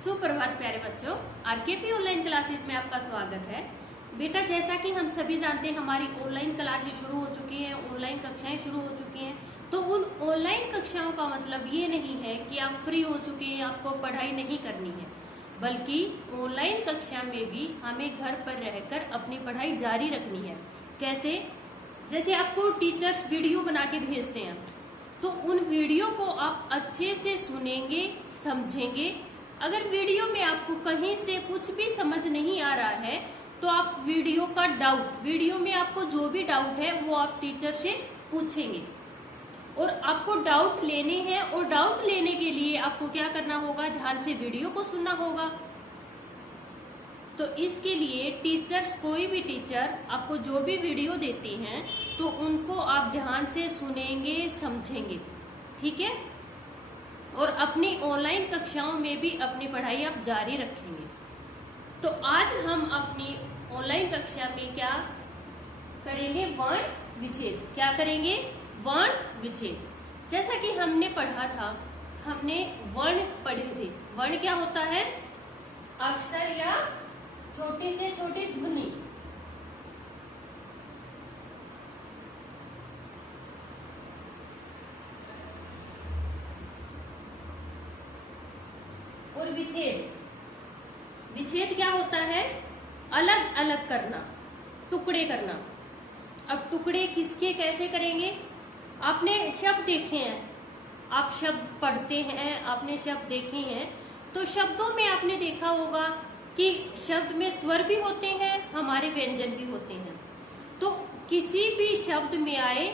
सुप्रभात प्यारे बच्चों, आरकेपी ऑनलाइन क्लासेस में आपका स्वागत है। बेटा, जैसा कि हम सभी जानते हैं हमारी ऑनलाइन क्लासेस शुरू हो चुकी हैं, ऑनलाइन कक्षाएं शुरू हो चुकी हैं। तो उन ऑनलाइन कक्षाओं का मतलब ये नहीं है कि आप फ्री हो चुके हैं, आपको पढ़ाई नहीं करनी है, बल्कि ऑनलाइन कक्षा में भी हमें घर पर रहकर अपनी पढ़ाई जारी रखनी है। कैसे? जैसे आपको टीचर्स वीडियो बना के भेजते हैं, तो उन वीडियो को आप अच्छे से सुनेंगे, समझेंगे। अगर वीडियो में आपको कहीं से कुछ भी समझ नहीं आ रहा है तो आप वीडियो में आपको जो भी डाउट है वो आप टीचर से पूछेंगे। और आपको डाउट लेने हैं, और डाउट लेने के लिए आपको क्या करना होगा? ध्यान से वीडियो को सुनना होगा। तो इसके लिए टीचर्स, कोई भी टीचर आपको जो भी वीडियो देती हैं तो उनको आप ध्यान से सुनेंगे, समझेंगे, ठीक है। और अपनी ऑनलाइन कक्षाओं में भी अपनी पढ़ाई आप जारी रखेंगे। तो आज हम अपनी ऑनलाइन कक्षा में क्या करेंगे? वर्ण विच्छेद। क्या करेंगे? वर्ण विच्छेद। जैसा कि हमने पढ़ा था, हमने वर्ण पढ़े थे। वर्ण क्या होता है? अक्षर या छोटी से छोटी ध्वनि। और विच्छेद क्या होता है? अलग अलग करना, टुकड़े करना। अब टुकड़े किसके कैसे करेंगे? आपने शब्द देखे हैं, आप शब्द पढ़ते हैं, आपने शब्द देखे हैं, तो शब्दों में आपने देखा होगा कि शब्द में स्वर भी होते हैं, हमारे व्यंजन भी होते हैं। तो किसी भी शब्द में आए,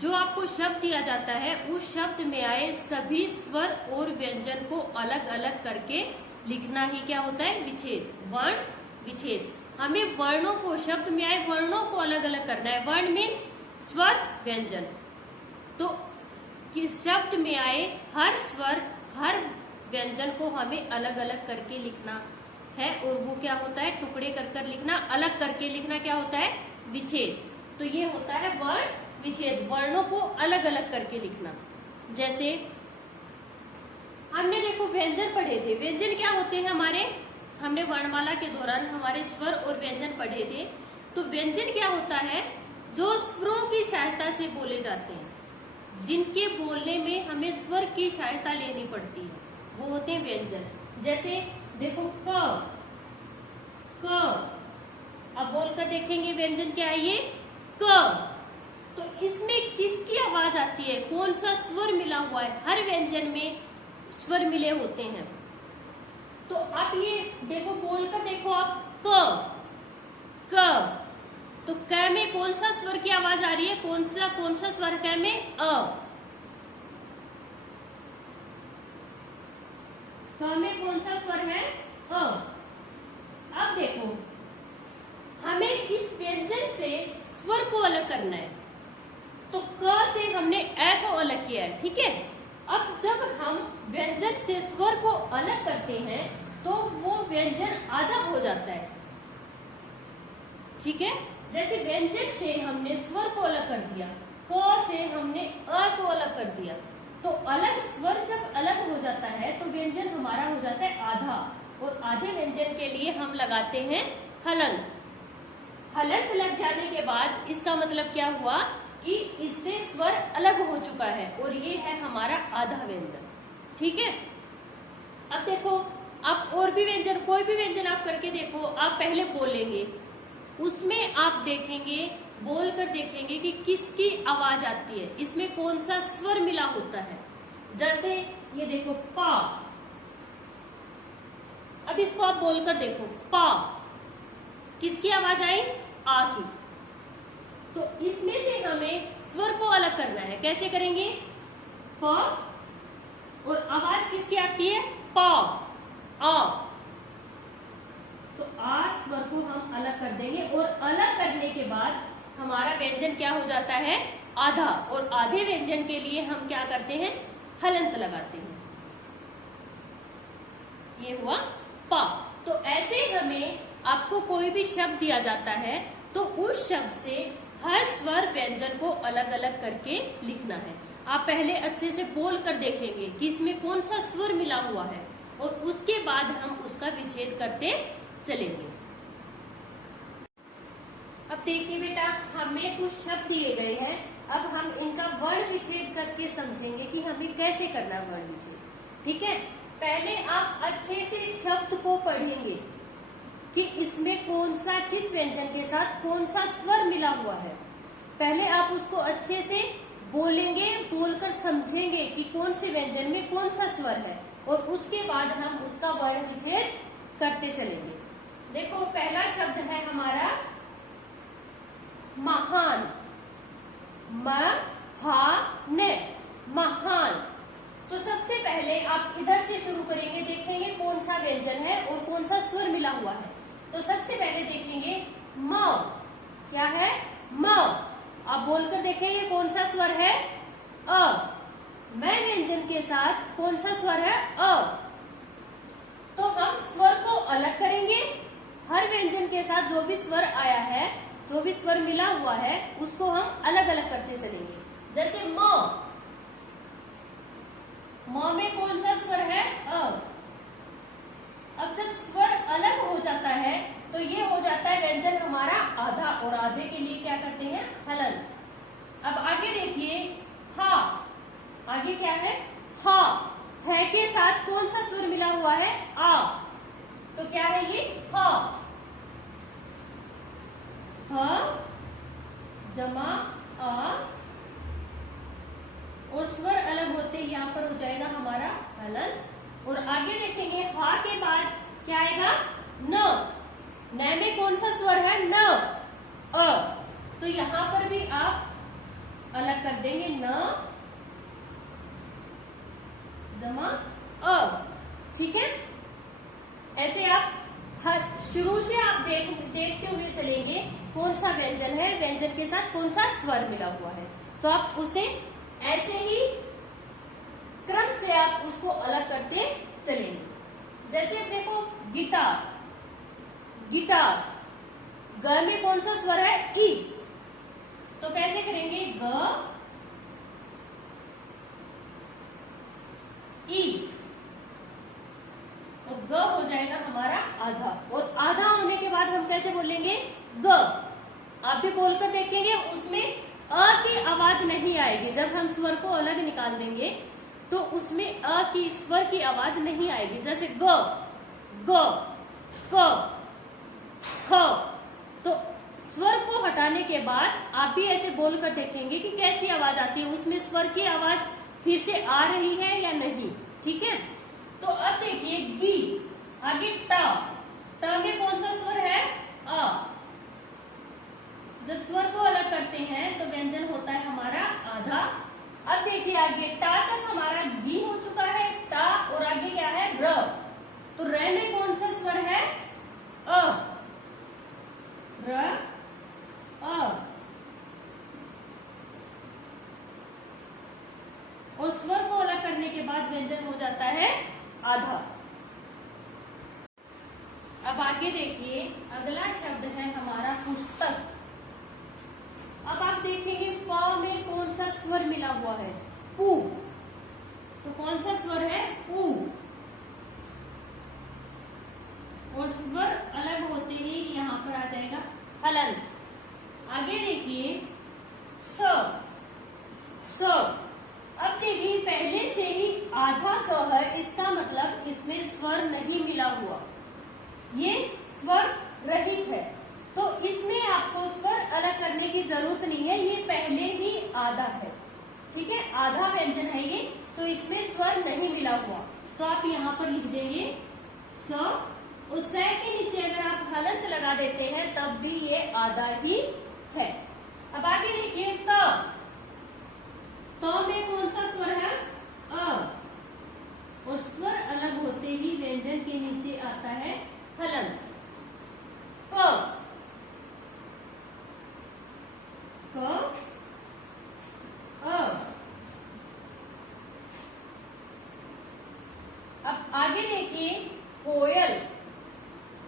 जो आपको शब्द दिया जाता है, उस शब्द में आए सभी स्वर और व्यंजन को अलग अलग करके लिखना ही क्या होता है? विच्छेद। वर्ण विच्छेद। हमें वर्णों को, शब्द में आए वर्णों को अलग अलग करना है। वर्ण मीन्स स्वर, व्यंजन। तो किस शब्द में आए हर स्वर, हर व्यंजन को हमें अलग अलग करके लिखना है। और वो क्या होता है? टुकड़े कर लिखना, अलग करके लिखना क्या होता है? विच्छेद। तो ये होता है वर्ण विच्छेद, वर्णों को अलग अलग करके लिखना। जैसे हमने देखो व्यंजन पढ़े थे। व्यंजन क्या होते हैं हमारे? हमने वर्णमाला के दौरान हमारे स्वर और व्यंजन पढ़े थे। तो व्यंजन क्या होता है? जो स्वरों की सहायता से बोले जाते हैं, जिनके बोलने में हमें स्वर की सहायता लेनी पड़ती है, वो होते हैं व्यंजन। जैसे देखो क। अब बोलकर देखेंगे व्यंजन क्या है ये? क। तो इसमें किसकी आवाज आती है? कौन सा स्वर मिला हुआ है? हर व्यंजन में स्वर मिले होते हैं। तो आप ये देखो, बोलकर देखो आप क। तो क में कौन सा स्वर की आवाज आ रही है? कौन सा स्वर क में? अ। क में कौन सा स्वर है? अ। अब देखो, हमें इस व्यंजन से स्वर को अलग करना है। तो क से हमने ए को अलग किया है, ठीक है। अब जब हम व्यंजन से स्वर को अलग करते हैं तो वो व्यंजन आधा हो जाता है, ठीक है। जैसे व्यंजन से हमने स्वर को अलग कर दिया, क से हमने अ को अलग कर दिया, तो अलग स्वर जब अलग हो जाता है तो व्यंजन हमारा हो जाता है आधा। और आधे व्यंजन के लिए हम लगाते हैं हलंत। हलंत लग जाने के बाद इसका मतलब क्या हुआ कि इससे स्वर अलग हो चुका है, और ये है हमारा आधा व्यंजन, ठीक है। अब देखो, आप और भी व्यंजन, कोई भी व्यंजन आप करके देखो। आप पहले बोलेंगे, उसमें आप देखेंगे, बोलकर देखेंगे कि किसकी आवाज आती है, इसमें कौन सा स्वर मिला होता है। जैसे ये देखो पा। अब इसको आप बोलकर देखो, पा। किसकी आवाज आई? आ की। तो इसमें से हमें स्वर को अलग करना है। कैसे करेंगे? प। और आवाज किसकी आती है? प, आ। तो आ स्वर को हम अलग कर देंगे, और अलग करने के बाद हमारा व्यंजन क्या हो जाता है? आधा। और आधे व्यंजन के लिए हम क्या करते हैं? हलंत लगाते हैं। ये हुआ प। तो ऐसे हमें, आपको कोई भी शब्द दिया जाता है तो उस शब्द से हर स्वर व्यंजन को अलग अलग करके लिखना है। आप पहले अच्छे से बोल कर देखेंगे कि इसमें कौन सा स्वर मिला हुआ है, और उसके बाद हम उसका विच्छेद करते चलेंगे। अब देखिए बेटा, हमें कुछ शब्द दिए गए हैं, अब हम इनका वर्ण विच्छेद करके समझेंगे कि हमें कैसे करना है वर्ण विच्छेद। ठीक है, पहले आप अच्छे से शब्द को पढ़ेंगे कि इसमें कौन सा, किस व्यंजन के साथ कौन सा स्वर मिला हुआ है। पहले आप उसको अच्छे से बोलेंगे, बोलकर समझेंगे कि कौन से व्यंजन में कौन सा स्वर है, और उसके बाद हम उसका वर्ण विच्छेद करते चलेंगे। देखो, पहला शब्द है हमारा महान, महान, महान। तो सबसे पहले आप इधर से शुरू करेंगे, देखेंगे कौन सा व्यंजन है और कौन सा स्वर मिला हुआ है। तो सबसे पहले देखेंगे म, क्या है म। आप बोलकर देखेंगे कौन सा स्वर है अ। मैं व्यंजन के साथ कौन सा स्वर है अ। तो हम स्वर को अलग करेंगे, हर व्यंजन के साथ जो भी स्वर आया है, जो भी स्वर मिला हुआ है, उसको हम अलग अलग करते चलेंगे। जैसे म में कौन सा स्वर है अ। अब जब स्वर अलग हो जाता है तो ये हो जाता है व्यंजन हमारा आधा, और आधे के लिए क्या करते हैं हलन। अब आगे देखिए हा, आगे क्या है हा, है के साथ कौन सा स्वर मिला हुआ है आ। तो क्या है ये हा, जमा अ, और स्वर अलग होते यहाँ पर हो जाएगा हमारा हलन। और आगे देखेंगे हा के बाद क्या आएगा न। न में कौन सा स्वर है न अ। तो यहाँ पर भी आप अलग कर देंगे न जमा अ। ठीक है, ऐसे आप हर शुरू से आप देखते हुए चलेंगे कौन सा व्यंजन है, व्यंजन के साथ कौन सा स्वर मिला हुआ है। तो आप उसे ऐसे ही क्रम से आप उसको अलग करते चलेंगे। जैसे देखो गिटार, गिटार ग में कौन सा स्वर है ई। तो कैसे करेंगे ग ई, तो ग हो जाएगा हमारा आधा, और आधा होने के बाद हम कैसे बोलेंगे ग। आप भी बोलकर देखेंगे, उसमें अ की आवाज नहीं आएगी। जब हम स्वर को अलग निकाल देंगे तो उसमें अ की, स्वर की आवाज नहीं आएगी। जैसे ग ग क ख। तो स्वर को हटाने के बाद आप भी ऐसे बोलकर देखेंगे कि कैसी आवाज आती है, उसमें स्वर की आवाज फिर से आ रही है या नहीं। ठीक है, तो अब देखिए गी, आगे टा, टा में कौन सा स्वर है अ। जब स्वर को अलग करते हैं तो व्यंजन होता है हमारा आधा। अब देखिए आगे टा तक हमारा गी हो चुका है टा, और आगे क्या है र। तो र में कौन सा स्वर है अ, र अ। और स्वर को अलग करने के बाद व्यंजन हो जाता है आधा। अब आगे देखिए, अगला शब्द है हमारा पुस्तक। अब आप देखेंगे प में कौन सा स्वर मिला हुआ है पू। तो कौन सा स्वर है ऊ, और स्वर अलग होते ही यहाँ पर आ जाएगा हलन। आगे देखिए स, स। अब देखिए पहले से ही आधा स है, इसका मतलब इसमें स्वर नहीं मिला हुआ, ये स्वर रहित है। तो इसमें आपको स्वर अलग करने की जरूरत नहीं है, ये पहले ही आधा है। ठीक है, आधा व्यंजन है ये, तो इसमें स्वर नहीं मिला हुआ। तो आप यहाँ पर लिख देंगे स, उस स के नीचे अगर आप हलंत लगा देते हैं तब भी ये आधा ही है। अब आगे देखिए त, तो में कौन सा स्वर है अ, और स्वर अलग होते ही व्यंजन के नीचे आता है हलंत प, क अ। अब आगे देखिए कोयल,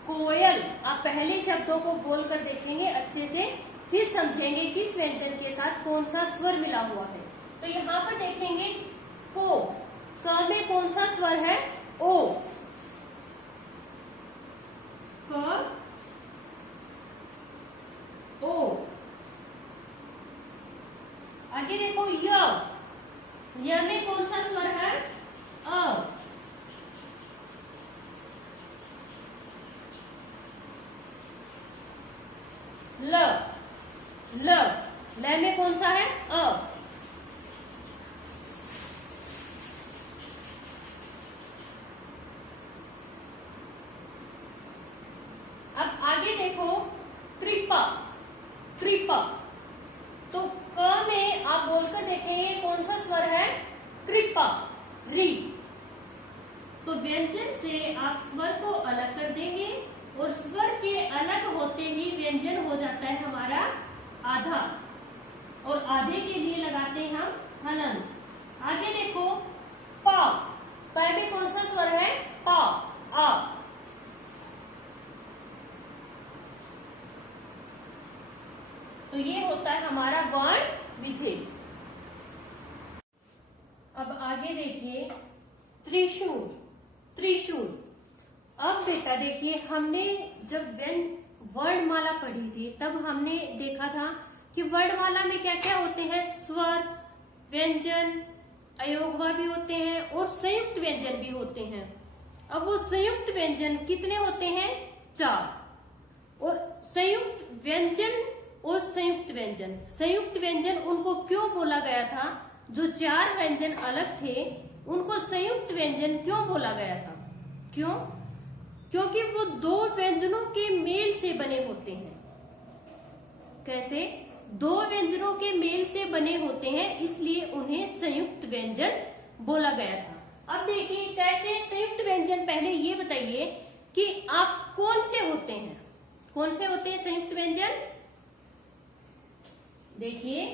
कोयल। आप पहले शब्दों को बोलकर देखेंगे अच्छे से, फिर समझेंगे किस व्यंजन के साथ कौन सा स्वर मिला हुआ है। तो यहाँ पर देखेंगे को, क में कौन सा स्वर है ओ, कौन सा है? अ। अब आगे देखो, कृपा, कृपा। तो क में आप बोलकर देखेंगे कौन सा स्वर है? कृपा, री। तो व्यंजन से आप स्वर को अलग कर देंगे और स्वर के अलग होते ही व्यंजन हो जाता है हमारा आधा, और आधे के लिए लगाते हैं हम हलन। आगे देखो, पा। पा में कौन सा स्वर है? पा, आ। तो ये होता है हमारा वर्ण विच्छेद। अब आगे देखिए, त्रिशूल, त्रिशूल। अब बेटा देखिए, हमने जब वर्णमाला पढ़ी थी तब हमने देखा था कि वर्णमाला में क्या क्या होते हैं? स्वर, व्यंजन, अयोगवा भी होते हैं और संयुक्त व्यंजन भी होते हैं। अब वो संयुक्त व्यंजन कितने होते हैं? 4। और संयुक्त व्यंजन और संयुक्त व्यंजन, संयुक्त व्यंजन उनको क्यों बोला गया था? जो 4 व्यंजन अलग थे उनको संयुक्त व्यंजन क्यों बोला गया था? क्यों? क्योंकि वो 2 व्यंजनों के मेल से बने होते हैं। कैसे? 2 व्यंजनों के मेल से बने होते हैं, इसलिए उन्हें संयुक्त व्यंजन बोला गया था। अब देखिए कैसे संयुक्त व्यंजन, पहले ये बताइए कि आप कौन से होते हैं? कौन से होते हैं संयुक्त व्यंजन? देखिए,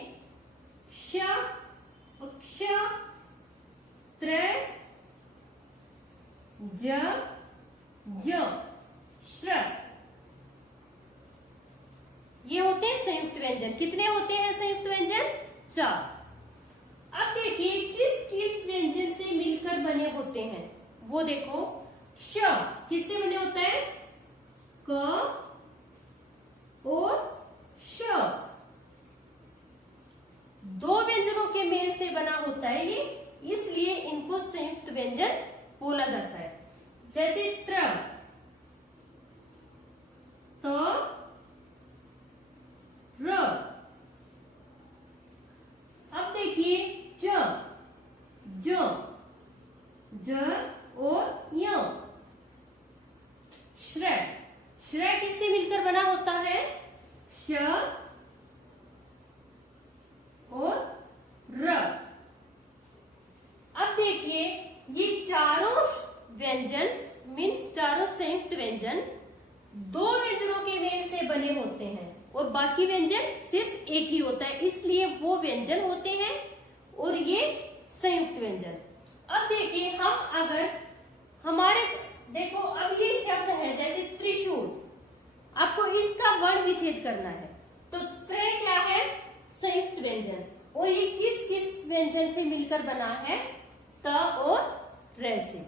श, क्ष, त्र, ज, ज, श्र। ये होते हैं संयुक्त व्यंजन। कितने होते हैं संयुक्त व्यंजन? 4। अब देखिए किस किस व्यंजन से मिलकर बने होते हैं, वो देखो। श किससे बने होता है? क और श, 2 व्यंजनों के मेल से बना होता है ये, इसलिए इनको संयुक्त व्यंजन बोला जाता है। जैसे त्र, त, र। अब देखिए ज, ज, ज और य। श्र, श्र किससे मिलकर बना होता है? श और र। अब देखिए ये चारों व्यंजन मीन्स चारों संयुक्त व्यंजन 2 व्यंजनों के मेल से बने होते हैं और बाकी व्यंजन सिर्फ एक ही होता है, इसलिए वो व्यंजन होते हैं और ये संयुक्त व्यंजन। अब देखिए हम अगर हमारे देखो, अब ये शब्द है जैसे त्रिशूल, आपको इसका वर्ण विच्छेद करना है। तो त्र क्या है? संयुक्त व्यंजन, और ये किस किस व्यंजन से मिलकर बना है? त और र से।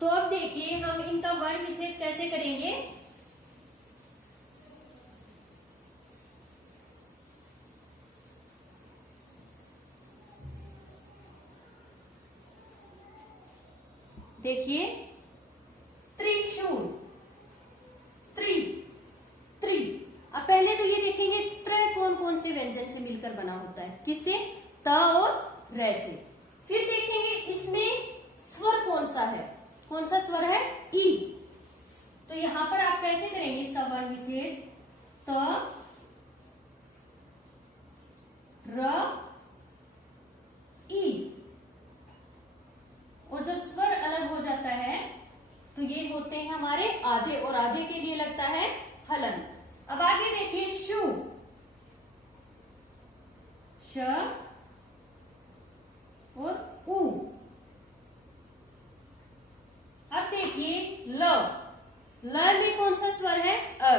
तो अब देखिए हम इनका वर्ण विच्छेद कैसे करेंगे। देखिए, त्रिशूल, त्रि, त्रि। अब पहले तो ये देखेंगे त्र कौन कौन से व्यंजन से मिलकर बना होता है? किससे? त और र से। फिर देखेंगे इसमें स्वर कौन सा है? कौन सा स्वर है? ई। तो यहां पर आप कैसे करेंगे इसका वर्ण विच्छेद? त, र, ई। और जब स्वर अलग हो जाता है तो ये होते हैं हमारे आधे, और आधे के लिए लगता है हलन। अब आगे देखिए, शु, श और उ। अब देखिए ल, ल में कौन सा स्वर है? अ।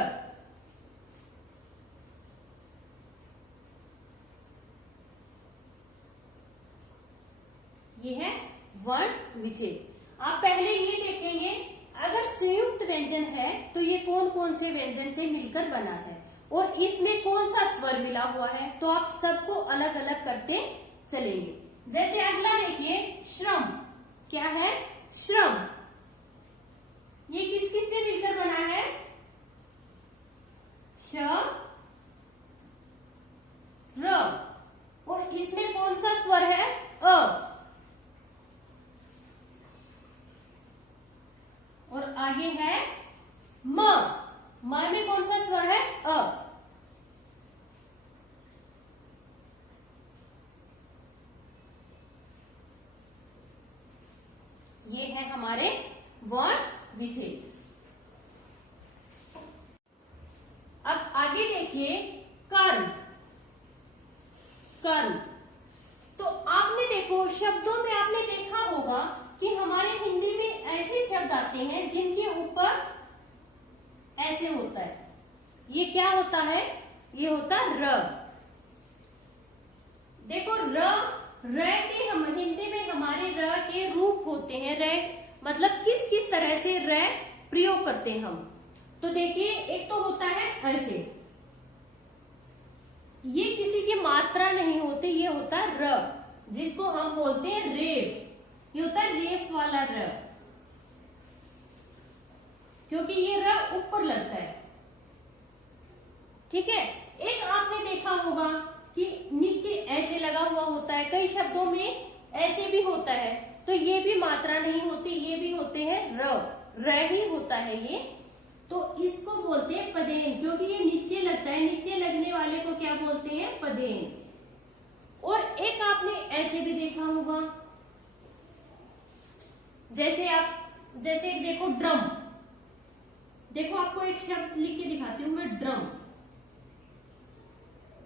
ये है वर्ण विच्छेद। आप पहले ये देखेंगे अगर संयुक्त व्यंजन है तो ये कौन कौन से व्यंजन से मिलकर बना है और इसमें कौन सा स्वर मिला हुआ है, तो आप सबको अलग अलग करते चलेंगे। जैसे अगला देखिए, श्रम। क्या है? श्रम। ये किस किस से मिलकर बना है? श, र, और इसमें कौन सा स्वर है? अ। और आगे है म, म में कौन सा स्वर है? अ। ये है हमारे वर्ण विच्छेद। अब आगे देखिए कर्ण। कर्ण, तो आपने देखो शब्दों में आपने देखा होगा कि हमारे हिंदी में ऐसे शब्द आते हैं जिनके ऊपर ऐसे होता है। ये क्या होता है? ये होता है र। देखो र, र के हम हिंदी में हमारे र के रूप होते हैं। र मतलब किस किस तरह से र प्रयोग करते हैं हम। तो देखिए एक तो होता है ऐसे, ये किसी की मात्रा नहीं होती, ये होता है र, जिसको हम बोलते हैं रेफ। ये होता है रेफ वाला र, क्योंकि ये र ऊपर लगता है। ठीक है। एक आपने देखा होगा कि नीचे ऐसे लगा हुआ होता है, कई शब्दों में ऐसे भी होता है, तो ये भी मात्रा नहीं होती, ये भी होते हैं र ही होता है ये। तो इसको बोलते हैं पदेन, क्योंकि ये नीचे लगता है, नीचे लगने वाले को क्या बोलते हैं? पदेन। और एक आपने ऐसे भी देखा होगा, जैसे देखो ड्रम। देखो आपको एक शब्द लिख के दिखाती हूं मैं, ड्रम।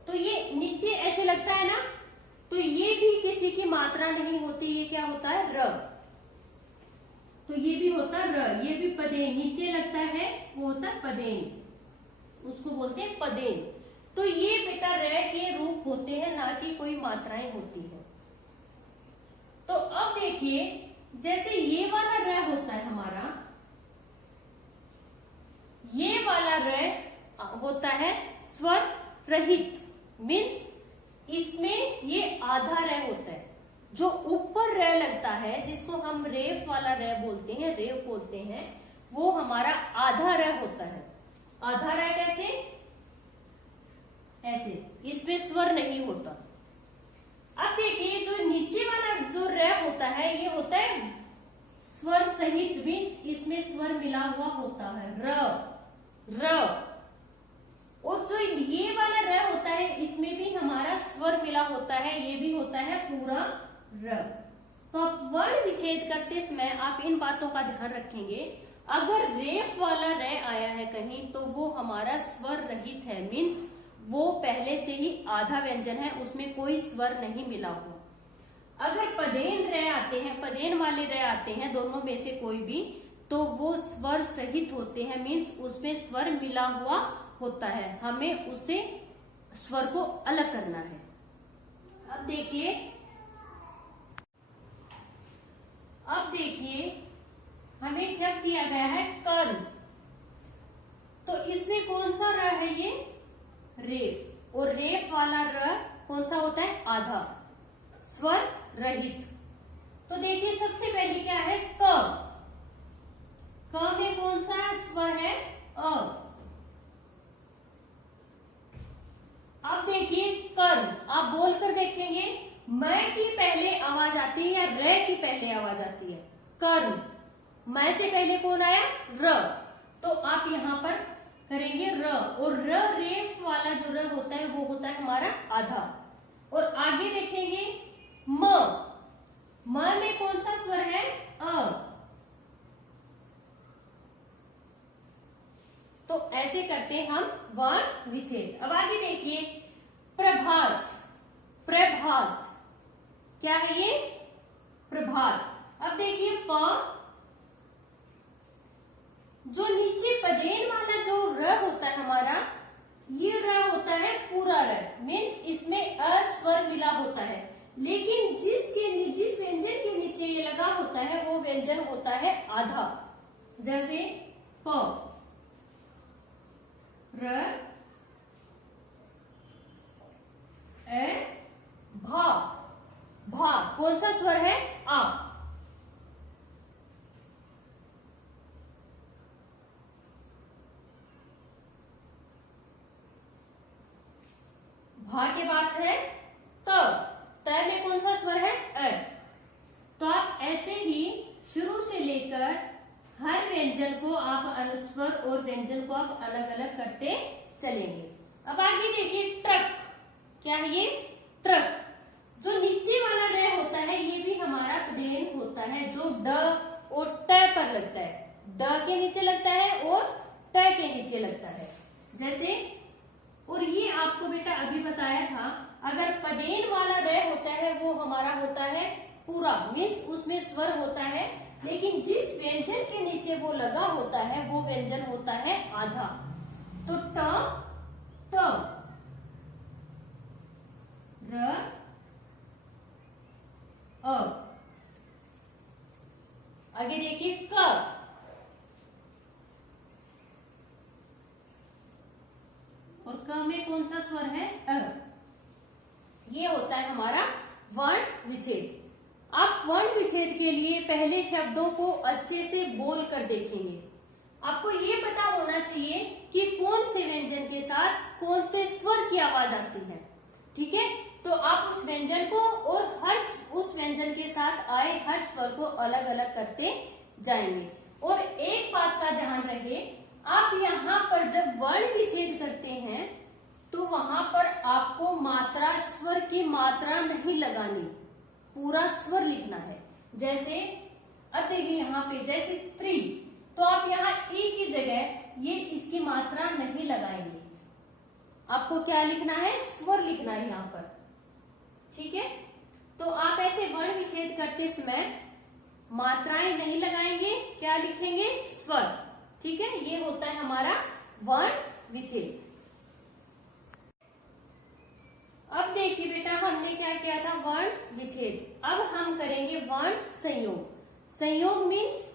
तो ये नीचे ऐसे लगता है ना, तो ये भी किसी की मात्रा नहीं होती, ये क्या होता है? र। तो ये भी होता है र, ये भी पदेन, नीचे लगता है वो होता है पदेन, उसको बोलते हैं पदेन। तो ये बेटा र के रूप होते हैं, ना कि कोई मात्राएं होती है। तो अब देखिए जैसे ये वाला र होता है हमारा, ये वाला र होता है स्वर रहित, मीन्स इसमें ये आधा र होता है। जो ऊपर र लगता है, जिसको हम रेफ वाला र बोलते हैं, रेफ बोलते हैं, वो हमारा आधा र होता है। आधा र कैसे? ऐसे, इसमें स्वर नहीं होता। अब देखिए जो नीचे वाला जो र होता है, ये होता है स्वर सहित, मीन्स इसमें स्वर मिला हुआ होता है, र। और जो ये वाला र होता है, इसमें भी हमारा स्वर मिला होता है, ये भी होता है पूरा र। तो आप वर्ण विच्छेद करते समय आप इन बातों का ध्यान रखेंगे। अगर रेफ वाला र आया है कहीं, तो वो हमारा स्वर रहित है, मीन्स वो पहले से ही आधा व्यंजन है, उसमें कोई स्वर नहीं मिला हुआ। अगर पदेन र आते हैं, पदेन वाले र आते हैं, दोनों में से कोई भी, तो वो स्वर सहित होते हैं, मीन्स उसमें स्वर मिला हुआ होता है, हमें उससे स्वर को अलग करना है। अब देखिए हमें शब्द दिया गया है कर्ण। तो इसमें कौन सा र है? ये रेफ। और रेफ वाला र कौन सा होता है? आधा, स्वर रहित। तो देखिए सबसे पहले क्या है? क। क में कौन सा स्वर है? अ। अब देखिए कर्ण, आप बोलकर देखेंगे, मैं की पहले आवाज आती है या र की पहले आवाज आती है? कर्ण। मैं से पहले कौन आया? र। तो आप यहाँ पर करेंगे र, और र रेफ वाला जो र होता है वो होता है हमारा आधा। और आगे देखेंगे म। म में कौन सा स्वर है? अ। तो ऐसे करते हम वर्ण विच्छेद। अब आगे देखिए प्रभात। प्रभात क्या है? ये प्रभात। अब देखिए प, जो नीचे पदेन वाला जो र होता है हमारा, ये र होता है पूरा र, मीन्स इसमें अ स्वर मिला होता है, लेकिन जिस व्यंजन के नीचे ये लगा होता है वो व्यंजन होता है आधा। जैसे प, र, ए, भा। भा कौन सा स्वर है? आ। भा के बाद है लेकर हर व्यंजन को आप स्वर और व्यंजन को आप अलग अलग करते चलेंगे। अब आगे देखिए ट्रक। क्या है ये? ट्रक। जो नीचे वाला रे होता है ये भी हमारा पदेन होता है, जो ड और ट पर लगता है। ड के नीचे लगता है और ट के नीचे लगता है। जैसे, और ये आपको बेटा अभी बताया था, अगर पदेन वाला रे होता है वो हमारा होता है पूरा, मीन्स उसमें स्वर होता है, लेकिन जिस व्यंजन के नीचे वो लगा होता है वो व्यंजन होता है आधा। तो ट, ट, र, अ। आगे देखिए क। और क में कौन सा स्वर है? अ। ये होता है हमारा वर्ण विच्छेद। आप वर्ण विच्छेद के लिए पहले शब्दों को अच्छे से बोल कर देखेंगे। आपको ये पता होना चाहिए कि कौन से व्यंजन के साथ कौन से स्वर की आवाज आती है। ठीक है, तो आप उस व्यंजन को और हर उस व्यंजन के साथ आए हर स्वर को अलग अलग करते जाएंगे। और एक बात का ध्यान रहे, आप यहाँ पर जब वर्ण विच्छेद करते हैं तो वहां पर आपको मात्रा, स्वर की मात्रा नहीं लगानी, पूरा स्वर लिखना है। जैसे अब देखिए यहाँ पे जैसे त्रि, तो आप यहाँ ई की जगह ये इसकी मात्रा नहीं लगाएंगे, आपको क्या लिखना है? स्वर लिखना है यहाँ पर। ठीक है, तो आप ऐसे वर्ण विच्छेद करते समय मात्राएं नहीं लगाएंगे, क्या लिखेंगे? स्वर। ठीक है, ये होता है हमारा वर्ण विच्छेद। अब देखिए बेटा, हमने क्या किया था? वर्ण विच्छेद। अब हम करेंगे वर्ण संयोग। संयोग मीन्स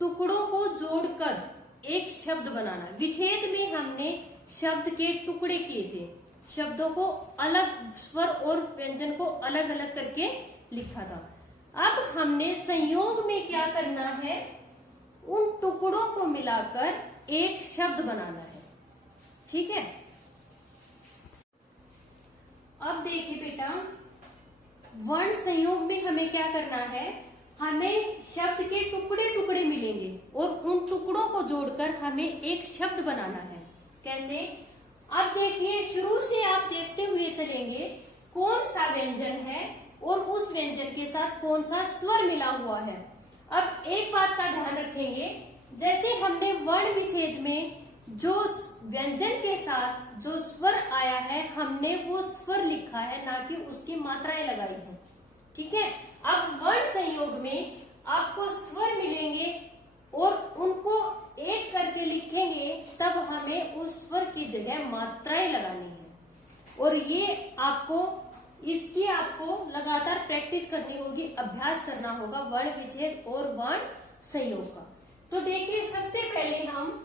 टुकड़ों को जोड़कर एक शब्द बनाना। विच्छेद में हमने शब्द के टुकड़े किए थे, शब्दों को अलग, स्वर और व्यंजन को अलग अलग करके लिखा था। अब हमने संयोग में क्या करना है? उन टुकड़ों को मिलाकर एक शब्द बनाना है। ठीक है, अब देखिए बेटा, वर्ण संयोग में हमें क्या करना है? हमें शब्द के टुकड़े टुकड़े मिलेंगे और उन टुकड़ों को जोड़कर हमें एक शब्द बनाना है। कैसे? अब देखिए, शुरू से आप देखते हुए चलेंगे कौन सा व्यंजन है और उस व्यंजन के साथ कौन सा स्वर मिला हुआ है। अब एक बात का ध्यान रखेंगे, जैसे हमने वर्ण विच्छेद में जो व्यंजन के साथ जो स्वर आया है हमने वो स्वर लिखा है, ना कि उसकी मात्राएं लगाई है। ठीक है, अब वर्ण संयोग में आपको स्वर मिलेंगे और उनको एक करके लिखेंगे, तब हमें उस स्वर की जगह मात्राएं लगानी है। और ये आपको, इसकी आपको लगातार प्रैक्टिस करनी होगी, अभ्यास करना होगा वर्ण विच्छेद और वर्ण संयोग का। तो देखिए, सबसे पहले हम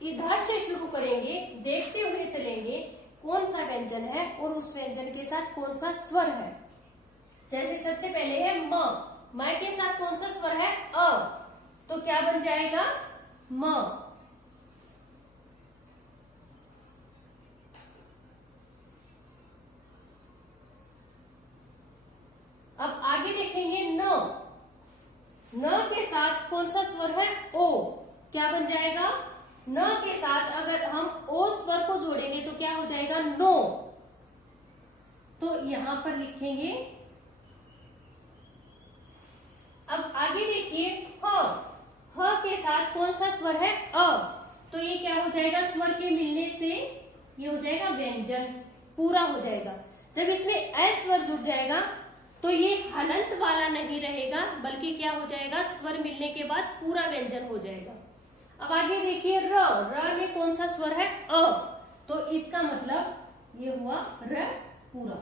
इधर से शुरू करेंगे, देखते हुए चलेंगे कौन सा व्यंजन है और उस व्यंजन के साथ कौन सा स्वर है। जैसे सबसे पहले है म के साथ कौन सा स्वर है? अ, तो क्या बन जाएगा? म। अब आगे देखेंगे न के साथ कौन सा स्वर है? ओ, क्या बन जाएगा? न के साथ अगर हम ओ स्वर को जोड़ेंगे तो क्या हो जाएगा? नो। तो यहां पर लिखेंगे। अब आगे देखिए, ह के साथ कौन सा स्वर है? अ, तो ये क्या हो जाएगा? स्वर के मिलने से ये हो जाएगा व्यंजन, पूरा हो जाएगा। जब इसमें ए स्वर जुड़ जाएगा तो ये हलंत वाला नहीं रहेगा, बल्कि क्या हो जाएगा? स्वर मिलने के बाद पूरा व्यंजन हो जाएगा। अब आगे देखिए, र में कौन सा स्वर है? अ, तो इसका मतलब ये हुआ र पूरा।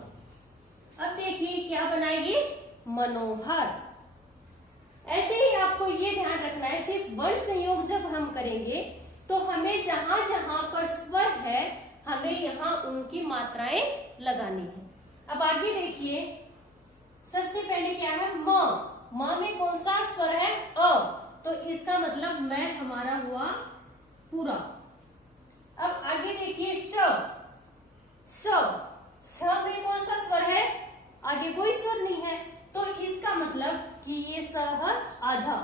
अब देखिए क्या बनाएगी? मनोहर। ऐसे ही आपको ये ध्यान रखना है, सिर्फ वर्ण संयोग जब हम करेंगे तो हमें जहां जहां पर स्वर है हमें यहाँ उनकी मात्राएं लगानी है। अब आगे देखिए, सबसे पहले क्या है? म में कौन सा स्वर है? अ, तो इसका मतलब मैं हमारा हुआ पूरा। अब आगे देखिए, स में कौन सा स्वर है? आगे कोई स्वर नहीं है, तो इसका मतलब कि ये स आधा।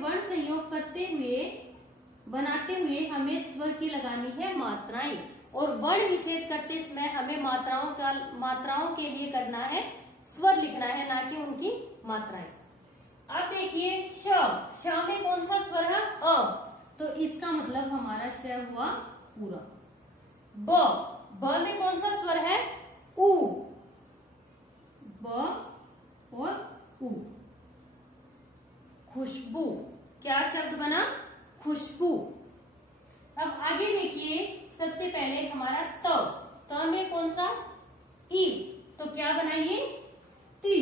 वर्ण संयोग करते हुए बनाते हुए हमें स्वर की लगानी है मात्राएं, और वर्ण विच्छेद करते समय हमें मात्राओं के लिए करना है स्वर लिखना है, ना कि उनकी मात्राएं। अब देखिए श में कौन सा स्वर है? अ, तो इसका मतलब हमारा श हुआ पूरा। ब में कौन सा स्वर है? उ, ब और उ। खुशबू, क्या शब्द बना? खुशबू। अब आगे देखिए, सबसे पहले हमारा त में कौन सा? ई, तो क्या बनाइए? ती।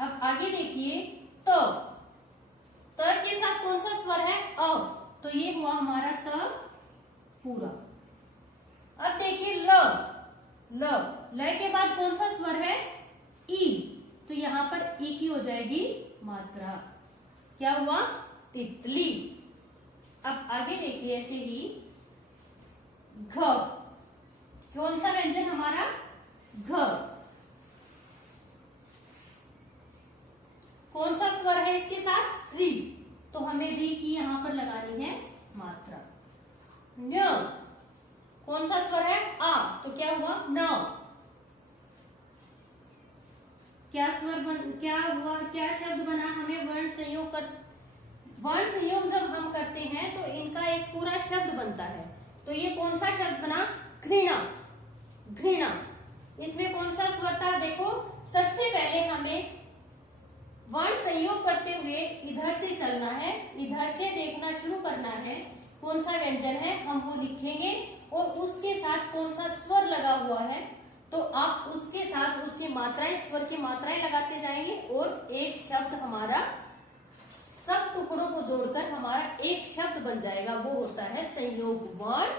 अब आगे देखिए त के साथ कौन सा स्वर है? अ, तो ये हुआ हमारा त पूरा। अब देखिए ल के बाद कौन सा स्वर है? ई, तो यहां पर ई की हो जाएगी मात्रा। क्या हुआ? तितली। अब आगे देखिए ऐसे ही घ, कौन सा व्यंजन हमारा? घ। कौन सा स्वर है इसके साथ? री, तो हमें री की यहां पर लगानी है मात्रा। न, कौन सा स्वर है? आ, तो क्या हुआ? न। क्या हुआ? क्या शब्द बना? हमें वर्ण संयोग जब हम करते हैं तो इनका एक पूरा शब्द बनता है। तो ये कौन सा शब्द बना? घृणा। घृणा, इसमें कौन सा स्वर था? देखो, सबसे पहले हमें वर्ण संयोग करते हुए इधर से चलना है, इधर से देखना शुरू करना है, कौन सा व्यंजन है हम वो लिखेंगे, और उसके साथ कौन सा स्वर लगा हुआ है तो आप उसके साथ उसकी मात्राएं, स्वर की मात्राएं लगाते जाएंगे, और एक शब्द हमारा सब टुकड़ों को जोड़कर हमारा एक शब्द बन जाएगा। वो होता है संयोग, वर्ण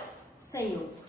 संयोग।